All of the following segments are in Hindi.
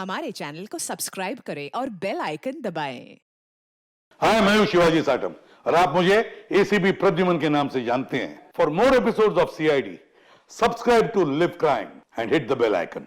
हमारे चैनल को सब्सक्राइब करें और बेल आइकन दबाएं। हाय, मैं हूं शिवाजी साटम और आप मुझे एसीपी प्रद्युमन के नाम से जानते हैं। For more episodes of CID, subscribe to Liv crime and hit the bell icon.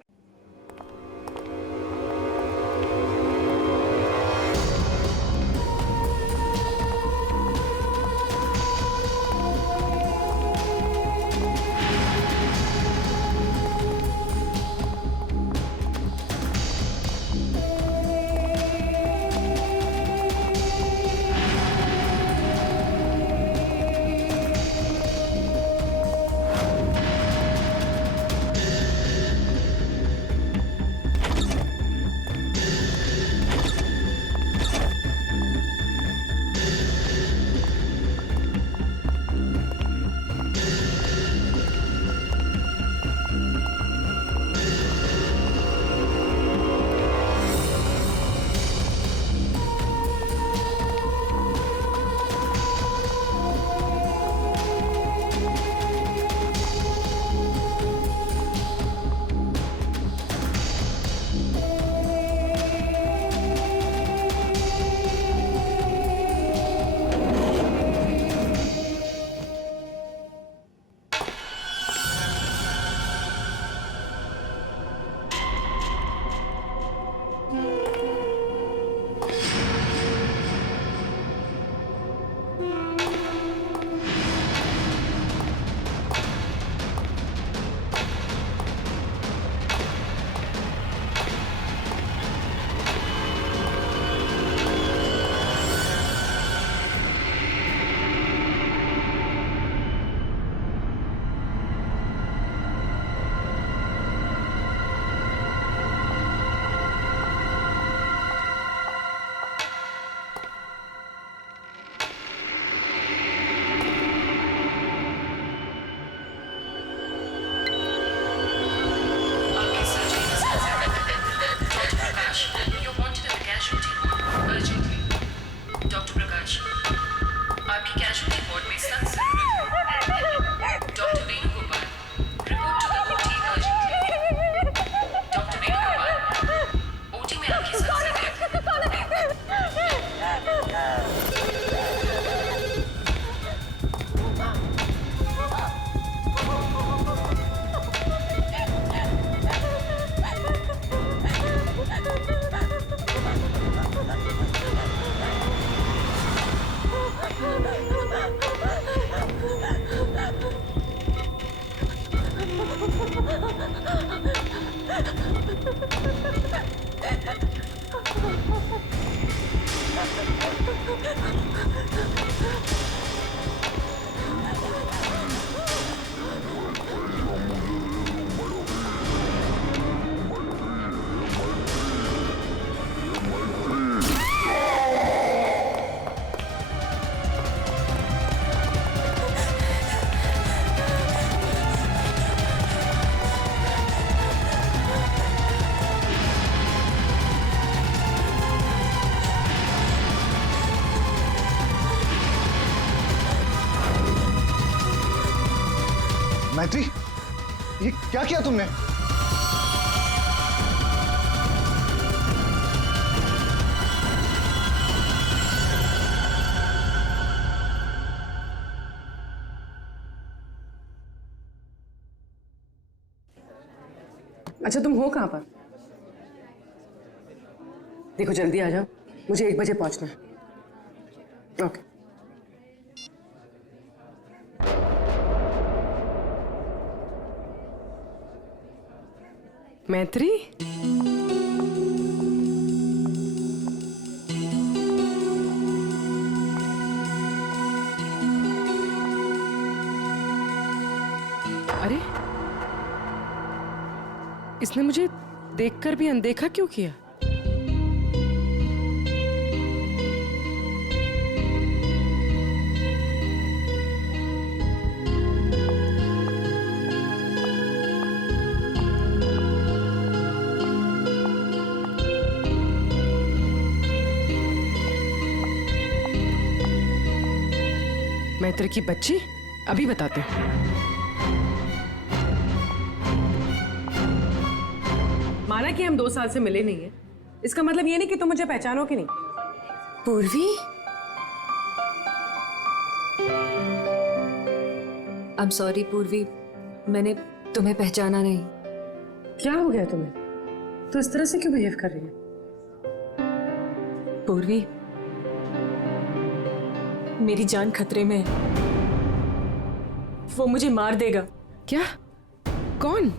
Maitri, ये क्या किया तुमने? अच्छा, तुम हो कहाँ पर? देखो, जल्दी आ जाओ, मुझे 1 बजे पहुंचना है। ओके। मैत्री, अरे, इसने मुझे देखकर भी अनदेखा क्यों किया? मैत्री की बच्ची, अभी बताते हैं। हालांकि हम 2 साल से मिले नहीं है, इसका मतलब ये नहीं कि तुम मुझे पहचानो कि नहीं। पूर्वी, आई एम सॉरी पूर्वी, मैंने तुम्हें पहचाना नहीं। क्या हो गया तुम्हें? तो इस तरह से क्यों बिहेव कर रही है? पूर्वी, मेरी जान खतरे में है। वो मुझे मार देगा। क्या? कौन?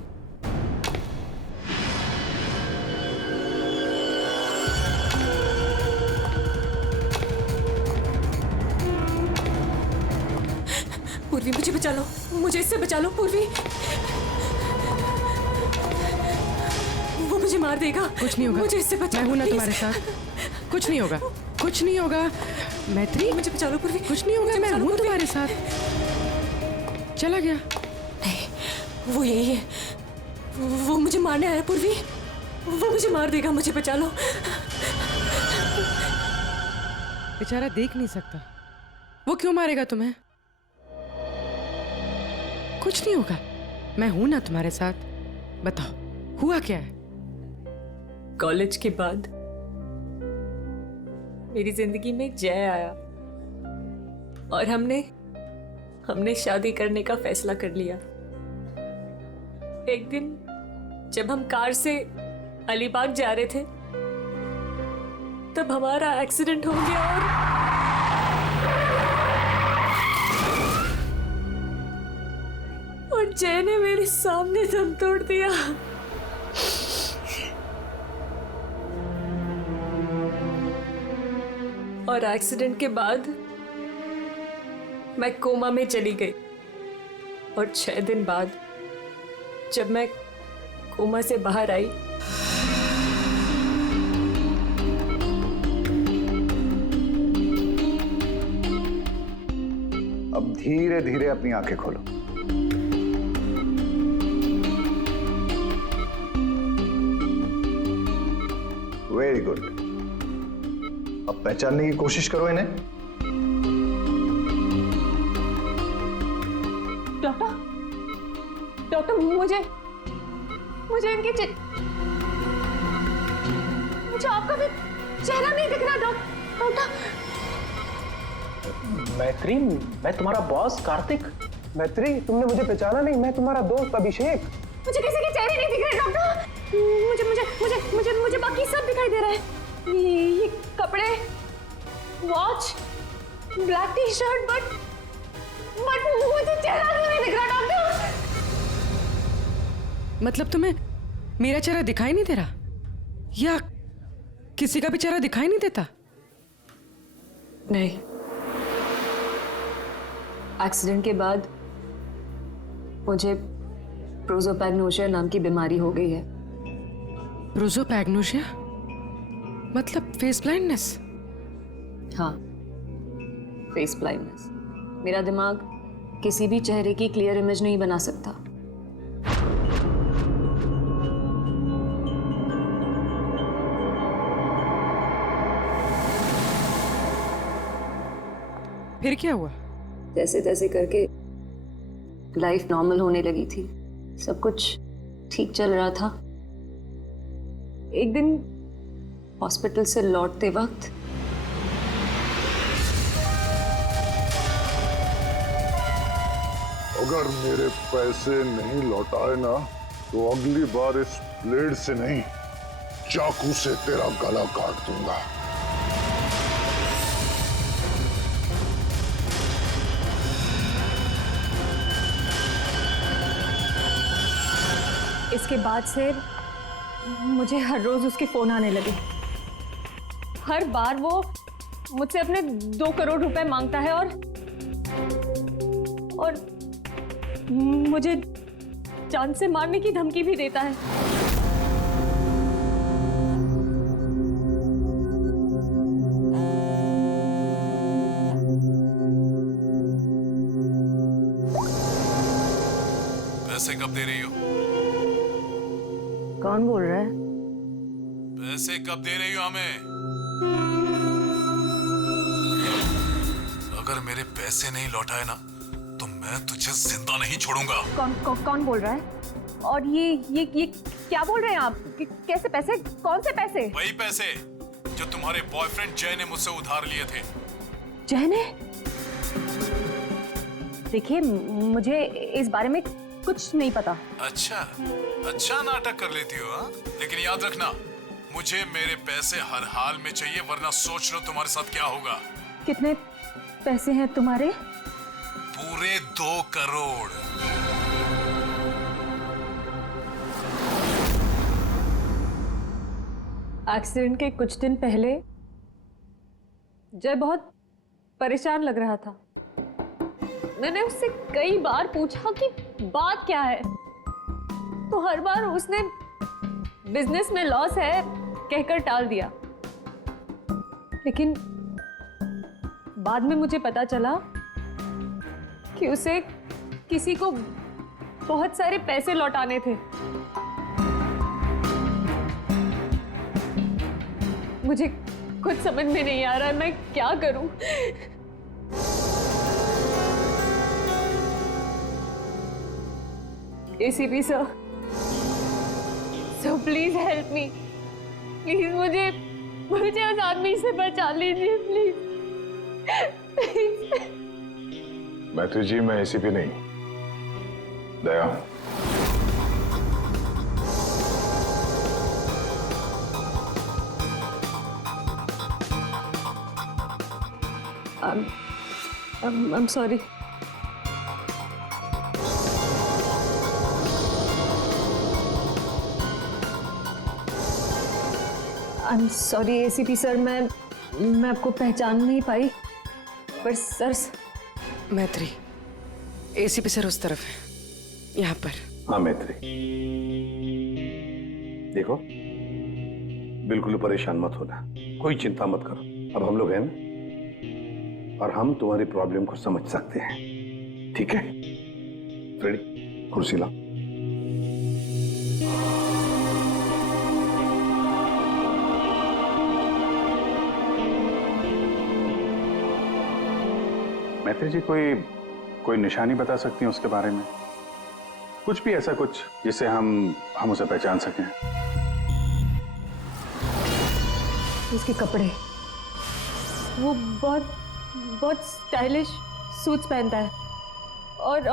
पूर्वी मुझे बचा लो, मुझे इससे बचा लो पूर्वी। वो मुझे मार देगा। कुछ नहीं होगा, मुझे इससे बचा मैं लो हूं ना please। तुम्हारे साथ। कुछ नहीं होगा, कुछ नहीं होगा मैत्री, मुझे बचा लो पूर्वी। कुछ नहीं होगा, मुझे मैं बचा लो, हूं पूर्वी। तुम्हारे साथ। चला गया। नहीं, वो यही है। वो मुझे मारने आया पूर्वी। वो मुझे मार देगा, मुझे बचा लो। बेचारा देख नहीं सकता, वो क्यों मारेगा तुम्हें? कुछ नहीं होगा, मैं हूं ना तुम्हारे साथ। बताओ हुआ क्या है? कॉलेज के बाद मेरी जिंदगी में जय आया और हमने शादी करने का फैसला कर लिया। एक दिन जब हम कार से अलीबाग जा रहे थे तब हमारा एक्सीडेंट हो गया और जय ने मेरे सामने दम तोड़ दिया। और एक्सीडेंट के बाद मैं कोमा में चली गई और 6 दिन बाद जब मैं कोमा से बाहर आई अब धीरे धीरे अपनी आंखें खोलो। Very good. अब पहचानने की कोशिश करो इन्हें। डॉक्टर मुझे इनके मुझे आपका भी चेहरा नहीं दिख रहा डॉक्टर। मैत्री, मैं तुम्हारा बॉस कार्तिक। मैत्री, तुमने मुझे पहचाना नहीं? मैं तुम्हारा दोस्त अभिषेक। मुझे किसी के चेहरे नहीं दिख रहे डॉक्टर। मुझे मुझे मुझे मुझे मुझे बाकी सब दिखाई दे रहा है। ये कपड़े, watch, black T shirt, but मुझे चेहरा क्यों नहीं दिख रहा डॉक्टर? मतलब तुम्हें मेरा चेहरा दिखाई नहीं दे रहा, या किसी का भी चेहरा दिखाई नहीं देता? नहीं, एक्सीडेंट के बाद मुझे प्रोसोपैग्नोसिया नाम की बीमारी हो गई है। प्रोसोपैग्नोसिया मतलब फेस ब्लाइंडनेस? हाँ, फेस ब्लाइंडनेस। मेरा दिमाग किसी भी चेहरे की क्लियर इमेज नहीं बना सकता। फिर क्या हुआ? जैसे तैसे करके लाइफ नॉर्मल होने लगी थी, सब कुछ ठीक चल रहा था। एक दिन हॉस्पिटल से लौटते वक्त अगर मेरे पैसे नहीं लौटाए ना तो अगली बार इस ब्लेड से नहीं, चाकू से तेरा गला काट दूंगा। इसके बाद से मुझे हर रोज उसके फोन आने लगे। हर बार वो मुझसे अपने 2 करोड़ रुपए मांगता है और मुझे जान से मारने की धमकी भी देता है। पैसे कब दे रही हो? कौन बोल रहा है? पैसे कब दे रही हो हमें? अगर मेरे पैसे नहीं लौटाए ना तो मैं तुझे जिंदा नहीं छोड़ूंगा। कौन बोल रहा है? और ये क्या बोल रहे हैं आप? कैसे पैसे? कौन से पैसे? वही पैसे जो तुम्हारे बॉयफ्रेंड जय ने मुझसे उधार लिए थे। जय ने? देखिए, मुझे इस बारे में कुछ नहीं पता। अच्छा नाटक कर लेती हो हाँ? लेकिन याद रखना, मुझे मेरे पैसे हर हाल में चाहिए, वरना सोच लो तुम्हारे साथ क्या होगा। कितने पैसे हैं तुम्हारे? पूरे 2 करोड़। एक्सीडेंट के कुछ दिन पहले जय बहुत परेशान लग रहा था। मैंने उससे कई बार पूछा कि बात क्या है, तो हर बार उसने बिजनेस में लॉस है कहकर टाल दिया। लेकिन बाद में मुझे पता चला कि उसे किसी को बहुत सारे पैसे लौटाने थे। मुझे कुछ समझ में नहीं आ रहा है, मैं क्या करूं? ACP sir, so please help me, please मुझे उस आदमी से बचा लीजिए, प्लीज। मैत्री जी, मैं एसीपी नहीं, दया हूं। I'm sorry. I'm sorry ACP sir, मैं आपको पहचान नहीं पाई, पर सर। मैत्री, एसीपी सर उस तरफ है, यहाँ पर। हाँ मैत्री, देखो बिल्कुल परेशान मत होना, कोई चिंता मत करो। अब हम लोग हैं ना, और हम तुम्हारी प्रॉब्लम को समझ सकते हैं, ठीक है? रेडी? कुर्सी लाओ। मैत्री जी, कोई निशानी बता सकती हैं उसके बारे में? कुछ भी ऐसा कुछ जिससे हम उसे पहचान सकें। उसके कपड़े, वो बहुत स्टाइलिश सूट्स पहनता है, और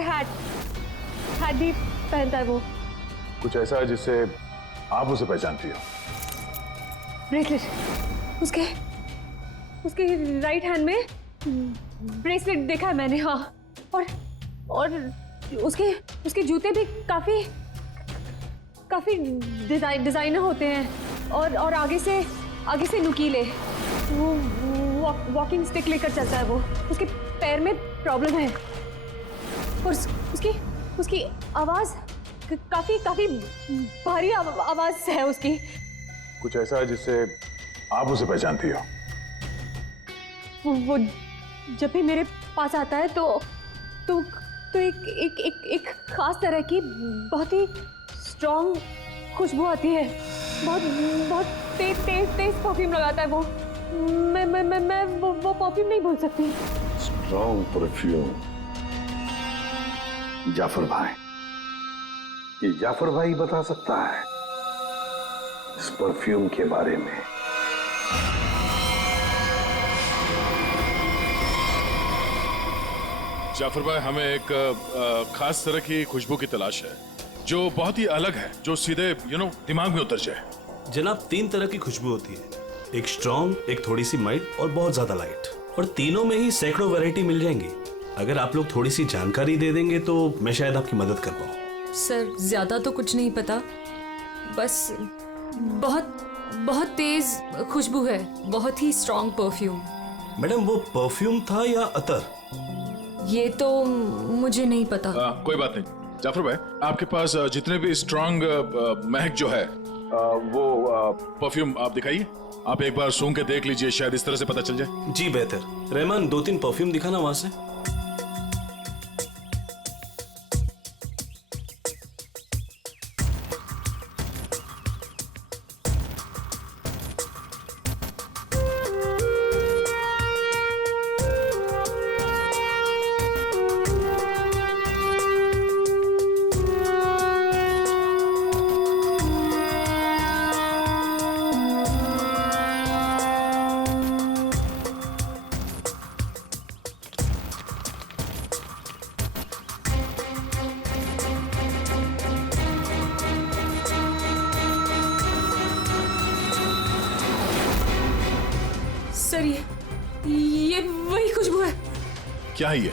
हैट भी पहनता है वो। कुछ ऐसा है जिससे आप उसे पहचानती हो? ब्रेसलेट, उसके राइट हैंड में ब्रेसलेट देखा है मैंने, हाँ। और उसके जूते भी काफी डिजाइनर होते हैं, और आगे से नुकीले। वो वॉकिंग स्टिक लेकर चलता है वो। उसके पैर में प्रॉब्लम है, और उसकी आवाज काफी भारी आवाज है उसकी। कुछ ऐसा है जिससे आप उसे पहचानती हो? वो जब भी मेरे पास आता है तो एक खास तरह की बहुत ही स्ट्रॉन्ग खुशबू आती है। बहुत तेज परफ्यूम लगाता है वो। मैं वो परफ्यूम नहीं भूल सकती। Strong perfume? जाफर भाई, ये जाफर भाई बता सकता है इस परफ्यूम के बारे में। जाफर भाई, हमें एक खास तरह की खुशबू की तलाश है जो बहुत ही अलग है, जो सीधे दिमाग में उतर जाए। जनाब, 3 तरह की खुशबू होती है, एक स्ट्रॉन्ग, एक थोड़ी सी माइल्ड और बहुत ज्यादा लाइट। और तीनों में ही सैकड़ों वैरायटी मिल जाएंगी। अगर आप लोग थोड़ी सी जानकारी दे देंगे तो मैं शायद आपकी मदद कर पाऊँ। सर, ज्यादा तो कुछ नहीं पता, बस बहुत तेज खुशबू है, बहुत ही स्ट्रॉन्ग परफ्यूम। मैडम, वो परफ्यूम था या अतर? ये तो मुझे नहीं पता। कोई बात नहीं जाफर भाई, आपके पास जितने भी स्ट्रॉन्ग महक जो है वो परफ्यूम आप दिखाइए। आप एक बार सूंघ के देख लीजिए, शायद इस तरह से पता चल जाए। जी बेहतर। रहमान, 2-3 परफ्यूम दिखाना वहां से। सर ये वही खुशबू है। क्या है ये?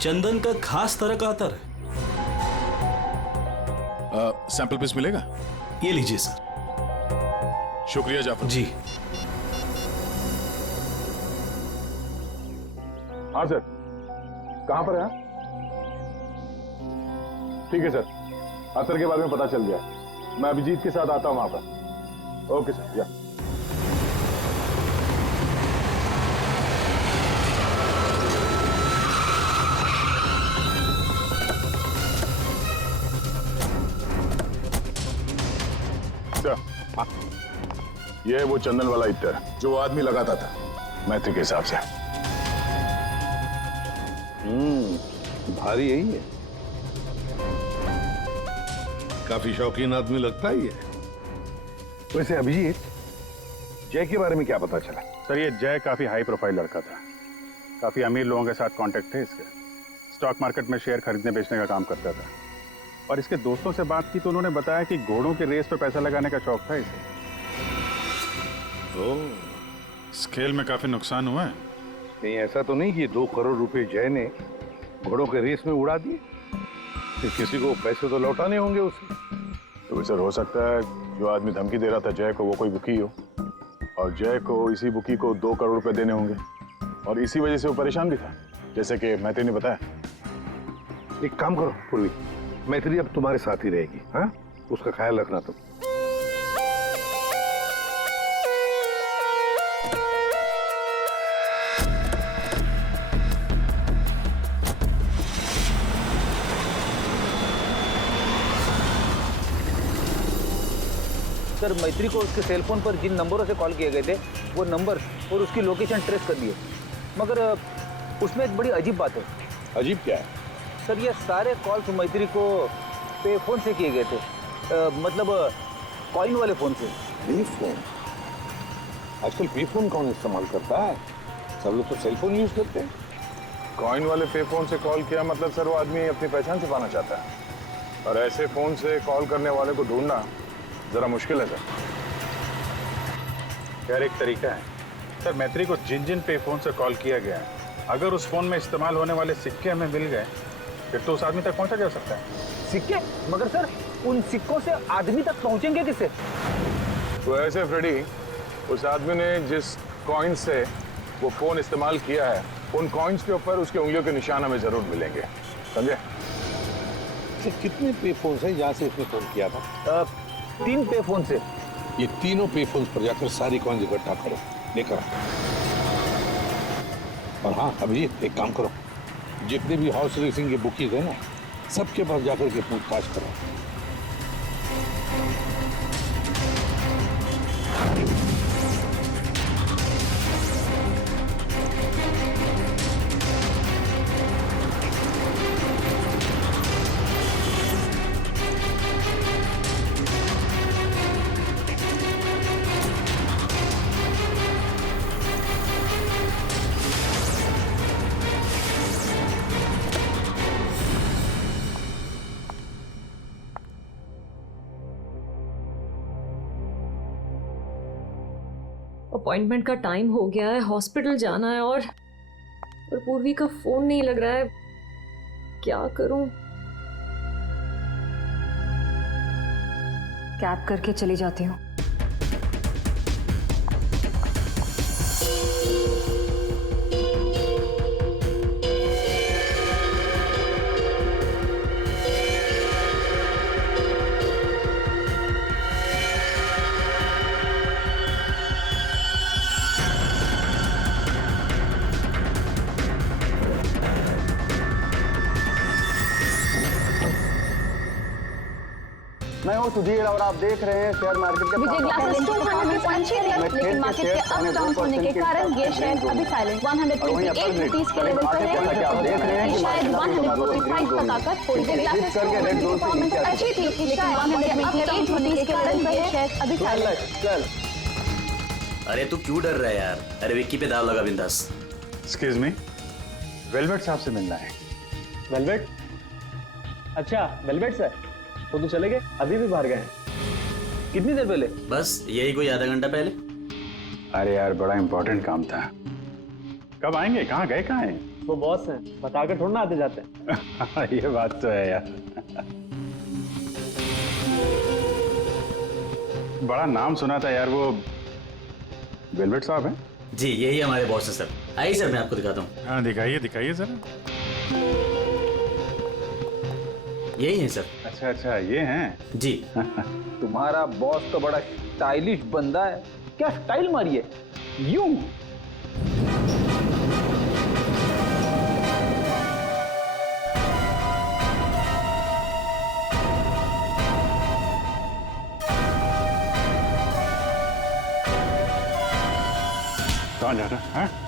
चंदन का खास तरह का अतर है। सैंपल पीस मिलेगा? ये लीजिए सर। शुक्रिया जाफर जी। हाँ सर, कहाँ पर है? ठीक है सर, अतर के बारे में पता चल गया। मैं अभिजीत के साथ आता हूँ वहां पर। ओके सर, या। ये है वो चंदन वाला इत्र जो वो आदमी लगाता था मैत्री के हिसाब से। भारी यही है। काफी शौकीन आदमी लगता है ये। वैसे अभिजीत, जय के बारे में क्या पता चला? सर ये जय काफी हाई प्रोफाइल लड़का था। काफी अमीर लोगों के साथ कांटेक्ट थे इसके। स्टॉक मार्केट में शेयर खरीदने बेचने का काम करता था। और इसके दोस्तों से बात की तो उन्होंने बताया कि घोड़ों के रेस पे पैसा लगाने का शौक था इसे। इस खेल में काफी नुकसान हुआ है। नहीं, ऐसा तो नहीं कि 2 करोड़ रुपए जय ने घोड़ों के रेस में उड़ा दिए। फिर किसी को पैसे तो लौटाने होंगे उसे। तो सर हो सकता है जो आदमी धमकी दे रहा था जय को वो कोई बुकी हो, और जय को इसी बुकी को 2 करोड़ रुपए देने होंगे, और इसी वजह से वो परेशान भी था, जैसे कि मैत्री ने बताया। एक काम करो पूर्वी, मैत्री अब तुम्हारे साथ ही रहेगी। हाँ, उसका ख्याल रखना तुम। सर मैत्री को उसके सेल फोन पर जिन नंबरों से कॉल किए गए थे वो नंबर और उसकी लोकेशन ट्रेस कर दिए, मगर उसमें एक बड़ी अजीब बात है। अजीब क्या है? सर ये सारे कॉल्स मैत्री को पे फोन से किए गए थे, मतलब कॉइन वाले फोन से। पे फोन? आजकल पे फोन कौन इस्तेमाल करता है? सब लोग तो सेल फोन यूज करते हैं। कॉइन वाले पे फोन से कॉल किया मतलब सर वो आदमी अपनी पहचान छुपाना चाहता है, और ऐसे फोन से कॉल करने वाले को ढूंढना जरा मुश्किल है सर। खैर एक तरीका है सर, मैत्री को जिन जिन पे फोन से कॉल किया गया है, अगर उस फोन में इस्तेमाल होने वाले सिक्के हमें मिल गए फिर तो उस आदमी तक पहुंचा जा सकता है। सिक्के? मगर सर उन सिक्कों से आदमी तक पहुंचेंगे किससे? तो ऐसे फ्रेडी, उस आदमी ने जिस कॉइन से वो फोन इस्तेमाल किया है उन कॉइन्स के ऊपर उसके उंगलियों के निशान हमें जरूर मिलेंगे, समझे? कितने पे फोन है जहाँ से इसने फोन किया था? 3 पे फोन से। ये तीनों पे फोन पर जाकर सारी कॉइन इकट्ठा करो, लेकर आओ। और हाँ अभिजीत, एक काम करो, जितने भी हॉर्स रेसिंग के बुकीज है ना, सबके पास जाकर के पूछताछ करो। अपॉइंटमेंट का टाइम हो गया है, हॉस्पिटल जाना है, और पूर्वी का फोन नहीं लग रहा है। क्या करूं? कैब करके चली जाती हूँ। मैं हूँ सुधीर और आप देख रहे हैं शेयर मार्केट का। विजय ग्लासेस 200 पॉइंट अच्छी है, लेकिन मार्केट के अप डाउन होने के कारण ये शेयर अभी साइलेंट 128 रुपीस के लेवल पर है। शायद 145 तक आकर विजय ग्लासेस की परफॉर्मेंस अच्छी थी, लेकिन 128 रुपीस के लेवल पर ये शेयर अभी साइलेंट। अरे तू क्यों डर रहा है यार? अरे विक्की पे दाव लगा बिंदास। एक्सक्यूज मी, वेलवेट साहब से मिलना है। वेलवेट? अच्छा वेलवेट सर, वो तो चले गए, अभी भी बाहर गए हैं। कितनी देर पहले? बस यही कोई आधा घंटा पहले। अरे यार बड़ा इंपॉर्टेंट काम था। कब आएंगे? कहाँ गए? कहाँ हैं? वो बॉस है, बताकर थोड़ा ना आते जाते हैं। ये बात तो है यार। बड़ा नाम सुना था यार, वो वेलवेट साहब हैं? जी यही हमारे बॉस है सर। आइए सर मैं आपको दिखाता हूँ। हाँ दिखाइए दिखाइए जरा। यही है सर। अच्छा अच्छा ये हैं जी। तुम्हारा बॉस तो बड़ा स्टाइलिश बंदा है। क्या स्टाइल मारी है यूं। कहाँ जा रहा है?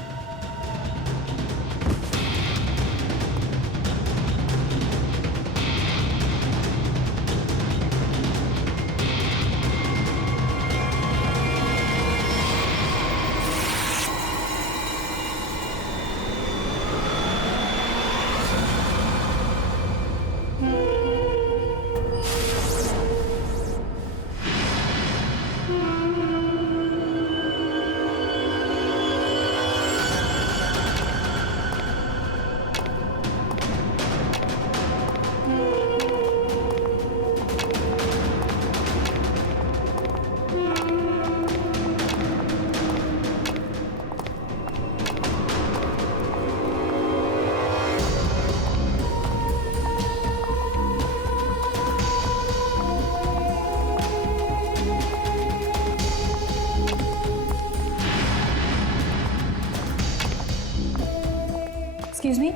एक्सक्यूज मी,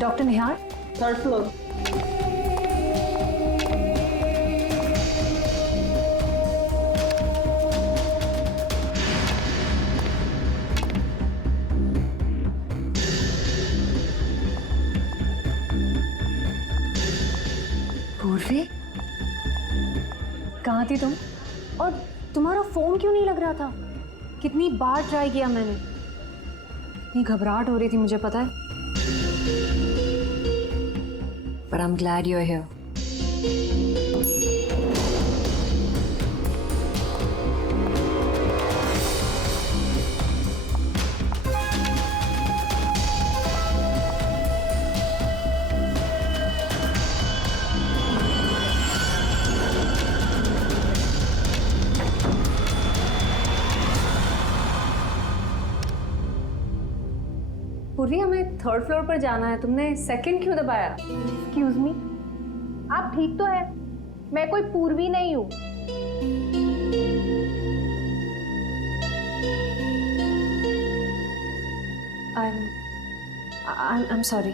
डॉक्टर निहार, थर्ड फ्लोर। पूर्वी, कहाँ थी तुम? और तुम्हारा फोन क्यों नहीं लग रहा था? कितनी बार ट्राई किया मैंने। इतनी घबराहट हो रही थी मुझे पता है। But I'm glad you're here. पूर्वी, हमें थर्ड फ्लोर पर जाना है। तुमने सेकंड क्यों दबाया? एक्सक्यूज मी, आप ठीक तो है? मैं कोई पूर्वी नहीं हूँ। I'm sorry.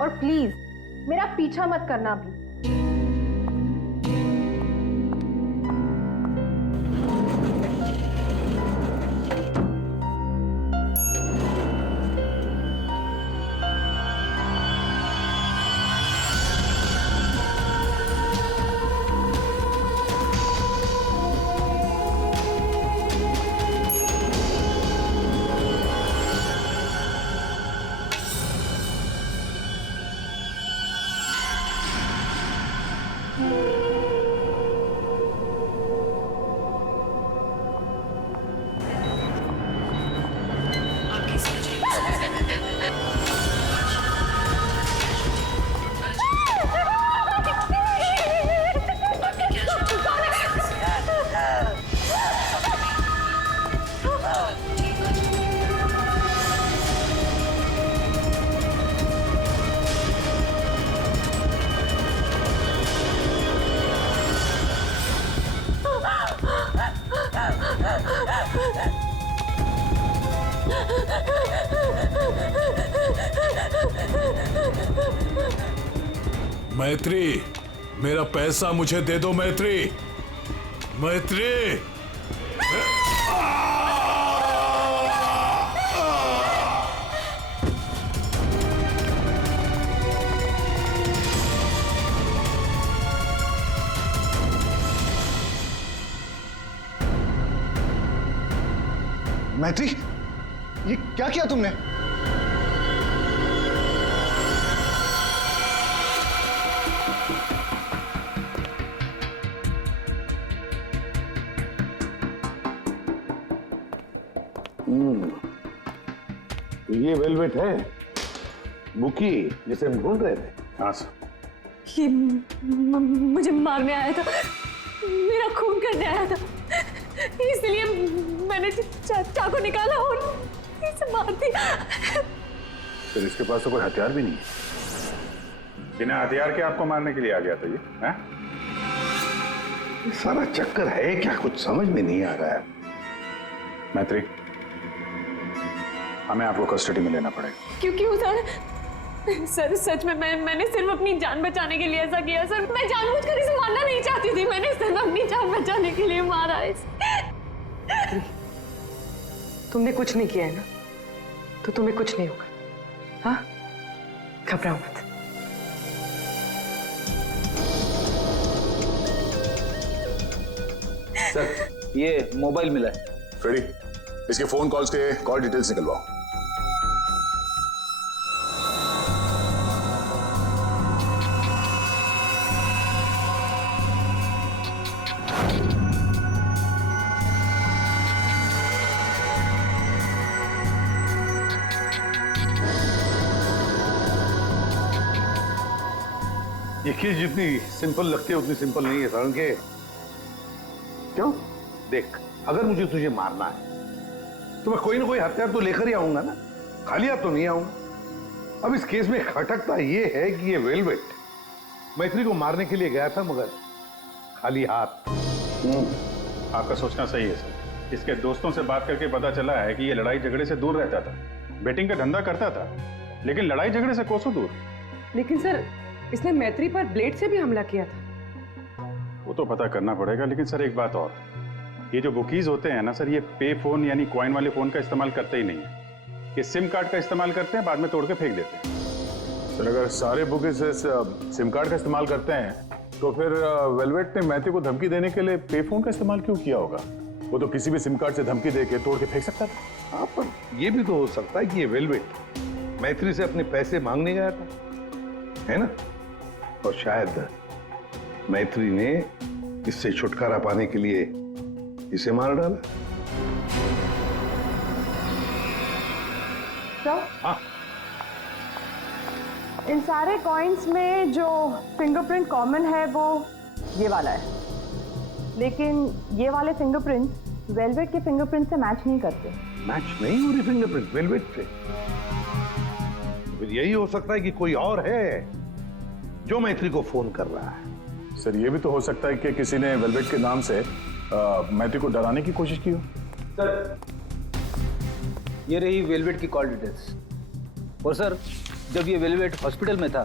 और प्लीज मेरा पीछा मत करना भी। मैत्री, मेरा पैसा मुझे दे दो मैत्री। मैत्री, मैत्री, ये क्या किया तुमने? ये वेलवेट है बुकी जिसे हम ढूंढ रहे थे? हाँ सर। ये मुझे मारने आया था, मेरा खून करने आया था, इसलिए मैंने चाकू निकाला और इसे मार दिया। फिर इसके पास तो कोई हथियार भी नहीं है, बिना हथियार के आपको मारने के लिए आ गया था ये, हैं? ये सारा चक्कर है क्या, कुछ समझ में नहीं आ रहा है। मैत्री, हमें आपको कस्टडी में लेना पड़ेगा। क्यों सर सच में मैंने सिर्फ अपनी जान बचाने के लिए ऐसा किया सर। मैं जानबूझकर इसे मारना नहीं चाहती थी, मैंने सिर्फ अपनी जान बचाने के लिए मारा है इसे। तुमने कुछ नहीं किया है ना, तो तुम्हें कुछ नहीं होगा। हाँ, घबराओ मत। सर ये मोबाइल मिला है। फ्रेडी, इसके फोन कॉल्स के कॉल डिटेल्स निकलवाओ। ये केस जितनी सिंपल लगती है उतनी सिंपल नहीं है सारण के। क्यों? देख, अगर मुझे तुझे मारना है तो मैं कोई ना कोई हथियार तो लेकर ही आऊंगा ना, खाली हाथ तो नहीं आऊंगा। अब इस केस में खटकता ये है कि ये वेलवेट मैत्री को मारने के लिए गया था मगर खाली हाथ। आपका सोचना सही है सर। इसके दोस्तों से बात करके पता चला है कि ये लड़ाई झगड़े से दूर रहता था, बेटिंग का धंधा करता था, लेकिन लड़ाई झगड़े से कोसों दूर। लेकिन सर, इसने मैत्री पर ब्लेड से भी हमला किया था। वो तो पता करना पड़ेगा, लेकिन सर एक बात और, ये जो बुकीज होते हैं ना सर, ये पे फोन यानी कॉइन वाले फोन का इस्तेमाल करते ही नहीं है। ये सिम कार्ड का इस्तेमाल करते हैं, बाद में तोड़ के फेंक देते हैं। सर अगर सारे बुकीज सिम कार्ड का इस्तेमाल करते हैं तो फिर वेलवेट ने मैथ्यू को धमकी देने के लिए पे फोन का इस्तेमाल क्यों किया होगा? वो तो किसी भी सिम कार्ड से धमकी देके तोड़ के फेंक सकता था। हाँ, पर यह भी तो हो सकता है कि ये वेलवेट मैत्री से अपने पैसे मांगने गया था, है ना? और शायद मैत्री ने इससे छुटकारा पाने के लिए इसे मार डाला। तो हाँ, इन सारे कॉइन्स में जो फिंगरप्रिंट कॉमन है वो ये वाला है, लेकिन ये वाले फिंगरप्रिंट वेलवेट के फिंगरप्रिंट से मैच नहीं करते। मैच नहीं हो रही फिंगरप्रिंट वेलवेट से? फिर यही हो सकता है कि कोई और है जो मैत्री को फोन कर रहा है। सर ये भी तो हो सकता है कि किसी ने वेलवेट के नाम से मैथ्यू को डराने की कोशिश की हो। सर ये रही वेलवेट की कॉल डिटेल्स। और सर जब ये वेलवेट हॉस्पिटल में था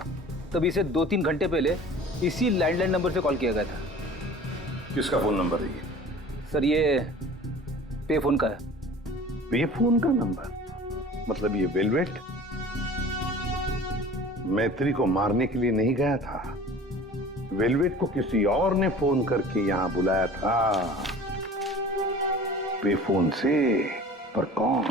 तब इसे 2-3 घंटे पहले इसी लैंडलाइन नंबर से कॉल किया गया था। किसका फोन नंबर है ये? सर ये पे फोन का है। पे फोन का नंबर? मतलब ये वेलवेट मैत्री को मारने के लिए नहीं गया था, वेलवेट को किसी और ने फोन करके यहां बुलाया था पे फोन से। पर कौन?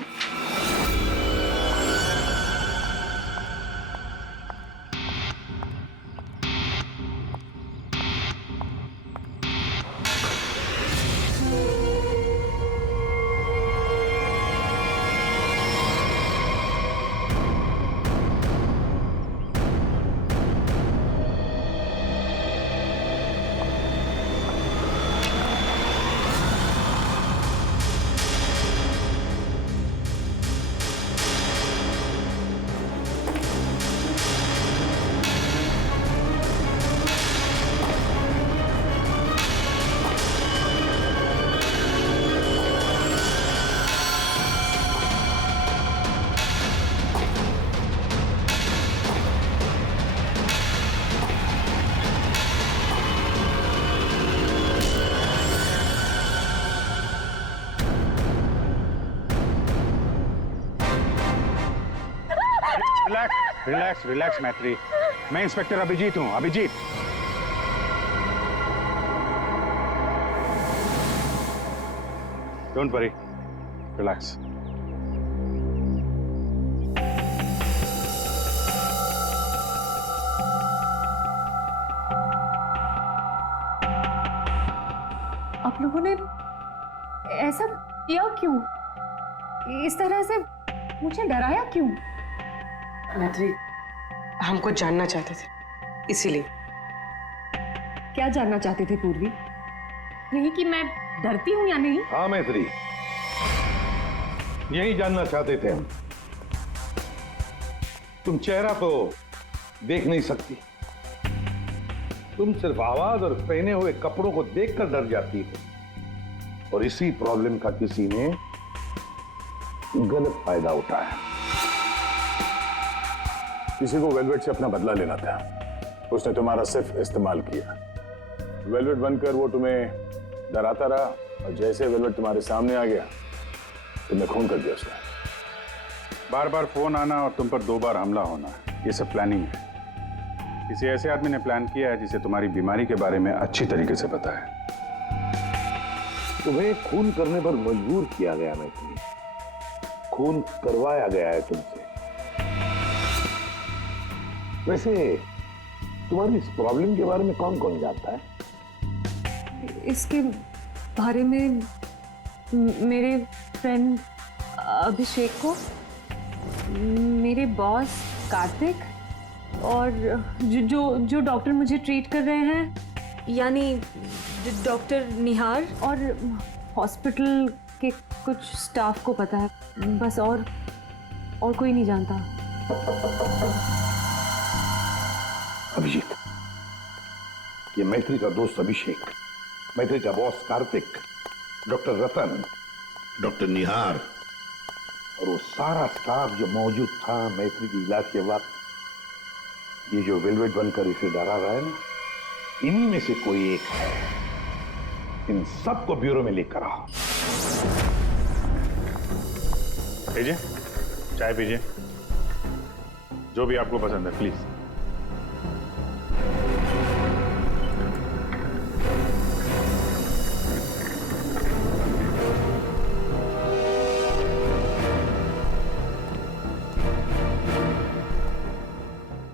रिलैक्स रिलैक्स मैत्री, मैं इंस्पेक्टर अभिजीत हूं। Abhijeet, don't worry, relax. आप लोगों ने ऐसा किया क्यों? इस तरह से मुझे डराया क्यों? मैत्री, हमको जानना चाहते थे, इसीलिए। क्या जानना चाहते थे पूर्वी? नहीं कि मैं डरती हूं या नहीं? हाँ मैत्री, यही जानना चाहते थे हम। तुम चेहरा तो देख नहीं सकती, तुम सिर्फ आवाज और पहने हुए कपड़ों को देखकर डर जाती हो, और इसी प्रॉब्लम का किसी ने गलत फायदा उठाया। किसी को वेलवेट से अपना बदला लेना था, उसने तुम्हारा सिर्फ इस्तेमाल किया। वेलवेट बनकर वो तुम्हें डराता रहा, और जैसे वेलवेट तुम्हारे सामने आ गया तुमने खून कर दिया उसका। बार बार फोन आना और तुम पर 2 बार हमला होना, ये सब प्लानिंग है। किसी ऐसे आदमी ने प्लान किया है जिसे तुम्हारी बीमारी के बारे में अच्छी तरीके से पता है। तुम्हें खून करने पर मजबूर किया गया मैत्री, खून करवाया गया है तुमसे। वैसे तुम्हारी इस प्रॉब्लम के बारे में कौन कौन जानता है? इसके बारे में मेरे फ्रेंड अभिषेक को, मेरे बॉस कार्तिक, और जो डॉक्टर मुझे ट्रीट कर रहे हैं यानी डॉक्टर निहार, और हॉस्पिटल के कुछ स्टाफ को पता है, बस। और कोई नहीं जानता। अभिजीत, ये मैत्री का दोस्त अभिषेक, मैत्री का बॉस कार्तिक, डॉक्टर रतन, डॉक्टर निहार, और वो सारा स्टाफ जो मौजूद था मैत्री के इलाज के वक्त, ये जो वेलवेट बनकर इसे डरा रहा है ना, इन्हीं में से कोई एक है। इन सबको ब्यूरो में लेकर आओ। लीजिए, चाय पीजिए, जो भी आपको पसंद है, प्लीज।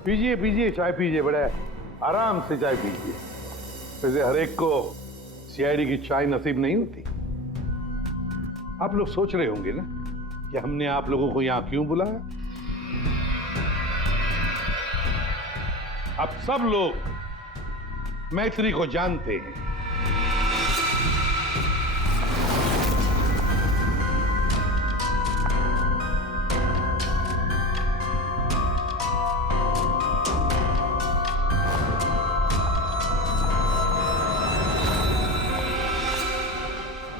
पीजिए पीजिए, चाय पीजिए, बड़ा आराम से चाय पीजिए। वैसे हर एक को सीआईडी की चाय नसीब नहीं होती। आप लोग सोच रहे होंगे ना कि हमने आप लोगों को यहां क्यों बुलाया। अब सब लोग मैत्री को जानते हैं।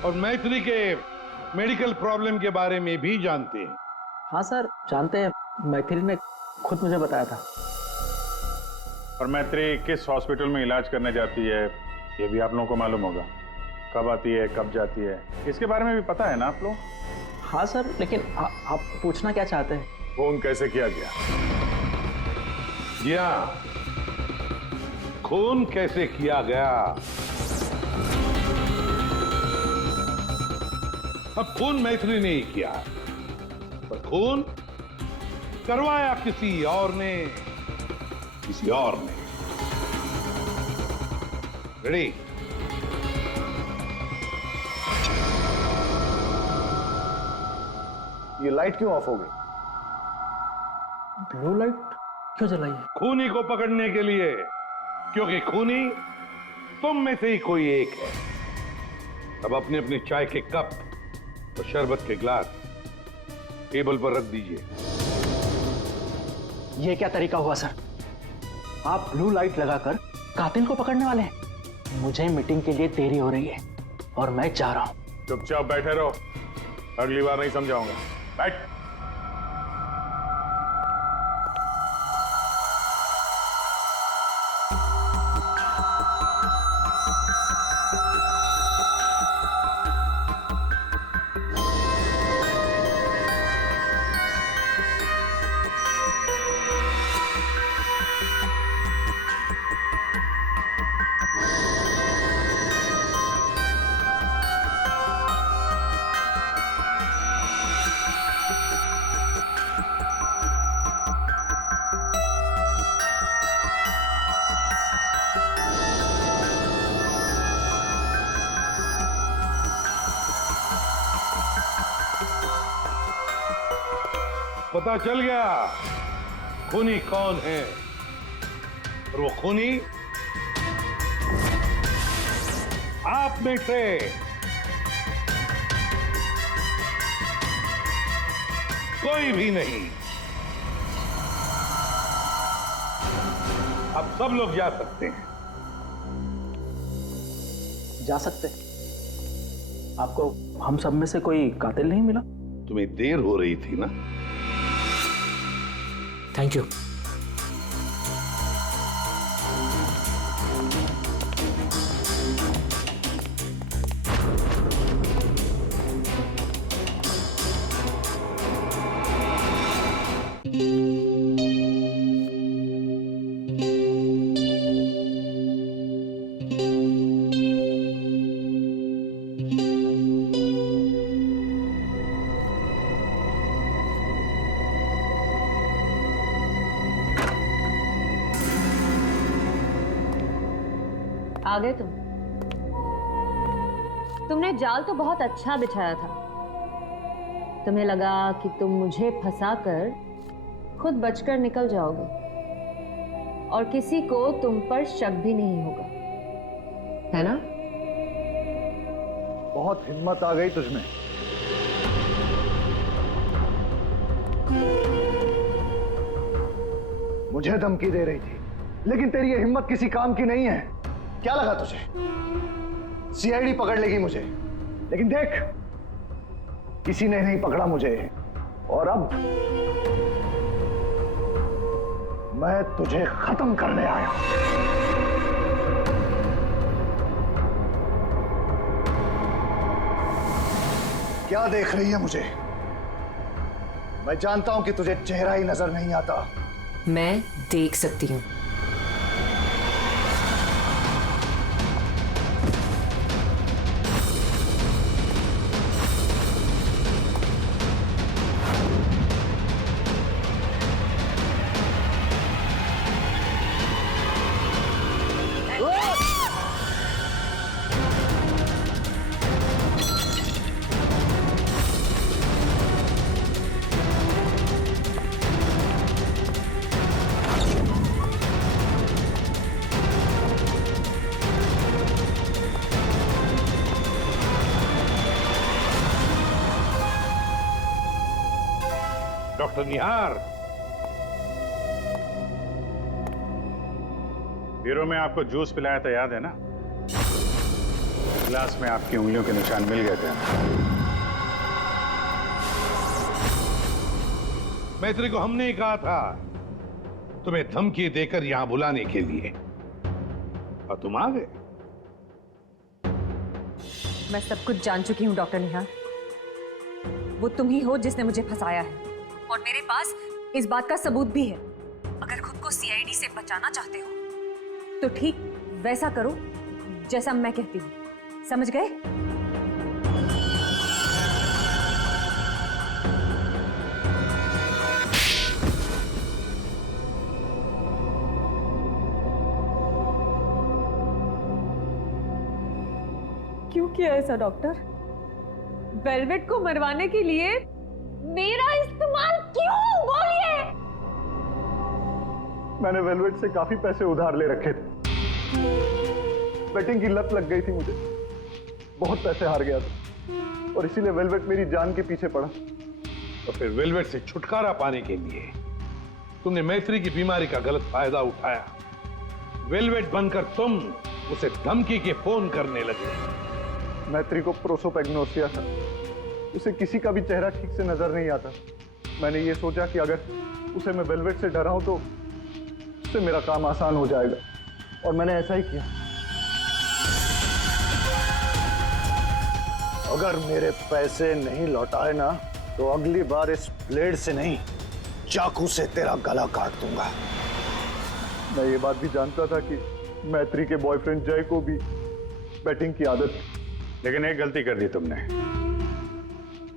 और मैत्री के मेडिकल प्रॉब्लम के बारे में भी जानते हैं। हाँ सर, जानते हैं, मैत्री ने खुद मुझे बताया था। और मैत्री किस हॉस्पिटल में इलाज करने जाती है ये भी आप लोगों को मालूम होगा। कब आती है, कब जाती है, इसके बारे में भी पता है ना आप लोग? हाँ सर, लेकिन आप पूछना क्या चाहते हैं? फोन कैसे किया गया? जी हाँ, खून कैसे किया गया। अब खून मैत्री ने ही किया, पर खून करवाया किसी और ने, किसी और ने। रेडी? ये लाइट क्यों ऑफ हो गई? ब्लू लाइट क्यों जलाई है? खूनी को पकड़ने के लिए, क्योंकि खूनी तुम में से ही कोई एक है। अब अपने अपने चाय के कप और शरबत के ग्लास टेबल पर रख दीजिए। ये क्या तरीका हुआ सर? आप ब्लू लाइट लगाकर कातिल को पकड़ने वाले हैं? मुझे मीटिंग के लिए देरी हो रही है और मैं जा रहा हूं। चुपचाप बैठे रहो, अगली बार नहीं समझाऊंगा। बैठ। पता चल गया खूनी कौन है, और वो खूनी आप में से कोई भी नहीं। अब सब लोग जा सकते हैं। जा सकते? आपको हम सब में से कोई कातिल नहीं मिला? तुम्हें देर हो रही थी ना। Thank you. आ गए तुमने जाल तो बहुत अच्छा बिछाया था। तुम्हें लगा कि तुम मुझे फंसाकर खुद बचकर निकल जाओगे और किसी को तुम पर शक भी नहीं होगा, है ना? बहुत हिम्मत आ गई तुझमें। मुझे धमकी दे रही थी, लेकिन तेरी ये हिम्मत किसी काम की नहीं है। क्या लगा तुझे सीआईडी पकड़ लेगी मुझे? लेकिन देख, किसी ने नहीं पकड़ा मुझे, और अब मैं तुझे खत्म करने आया हूं। क्या देख रही है मुझे? मैं जानता हूं कि तुझे चेहरा ही नजर नहीं आता। मैं देख सकती हूं। डॉक्टर निहार, ब्यूरो में आपको जूस पिलाया था, याद है ना? गिलास में आपकी उंगलियों के निशान मिल गए थे। मैत्री को हमने ही कहा था तुम्हें धमकी देकर यहां बुलाने के लिए, और तुम आ गए। मैं सब कुछ जान चुकी हूँ डॉक्टर निहार। वो तुम ही हो जिसने मुझे फंसाया है, और मेरे पास इस बात का सबूत भी है। अगर खुद को सीआईडी से बचाना चाहते हो तो ठीक वैसा करो जैसा मैं कहती हूँ, समझ गए? क्यों किया ऐसा डॉक्टर? वेलवेट को मरवाने के लिए मेरा इस्तेमाल क्यों? बोलिए। मैंने वेलवेट से काफी पैसे उधार ले रखे थे। बेटिंग की लत लग गई थी मुझे, बहुत पैसे हार गया था, और इसीलिए वेलवेट मेरी जान के पीछे पड़ा। तो फिर वेलवेट से छुटकारा पाने के लिए तुमने मैत्री की बीमारी का गलत फायदा उठाया। वेलवेट बनकर तुम उसे धमकी के फोन करने लगे। मैत्री को प्रोसोपैग्नोसिया था, उसे किसी का भी चेहरा ठीक से नजर नहीं आता। मैंने ये सोचा कि अगर उसे मैं वेलवेट से डराऊं तो उससे मेरा काम आसान हो जाएगा, और मैंने ऐसा ही किया। अगर मेरे पैसे नहीं लौटाए ना, तो अगली बार इस ब्लेड से नहीं, चाकू से तेरा गला काट दूंगा। मैं ये बात भी जानता था कि मैत्री के बॉयफ्रेंड जय को भी बैटिंग की आदत थी। लेकिन एक गलती कर दी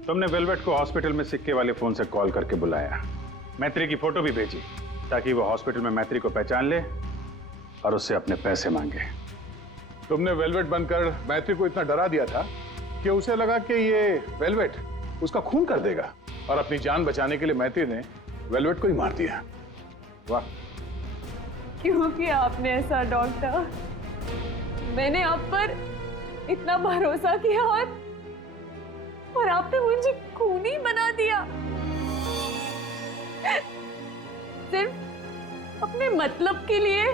तुमने वेलवेट को हॉस्पिटल में सिक्के वाले फोन से कॉल करके बुलाया, मैत्री की फोटो भी भेजी ताकि वो हॉस्पिटल में मैत्री को पहचान ले और उससे अपने पैसे मांगे। तुमने वेलवेट बनकर मैत्री को इतना डरा दिया था कि उसे लगा कि ये वेलवेट उसका खून कर देगा। और अपनी जान बचाने के लिए मैत्री ने वेलवेट को ही मार दिया। वाह। क्यों किया आपने ऐसा डॉक्टर? मैंने आप पर इतना भरोसा किया और आपने मुझे खूनी बना दिया, सिर्फ अपने मतलब के लिए।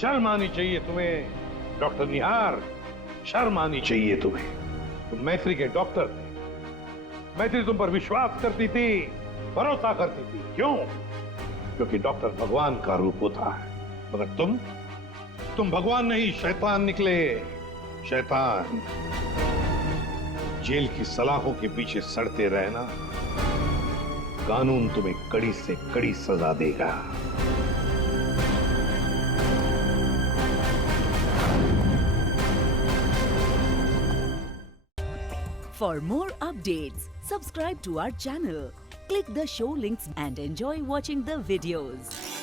शर्म आनी चाहिए तुम्हें डॉक्टर निहार, शर्म आनी चाहिए तुम्हें। तुम मैत्री के डॉक्टर थे, मैत्री तुम पर विश्वास करती थी, भरोसा करती थी। क्यों? क्योंकि डॉक्टर भगवान का रूप होता है, मगर तुम भगवान नहीं, शैतान निकले। शैतान। जेल की सलाखों के पीछे सड़ते रहना, कानून तुम्हें कड़ी से कड़ी सजा देगा। For more updates, subscribe to our channel, click the show links and enjoy watching the videos.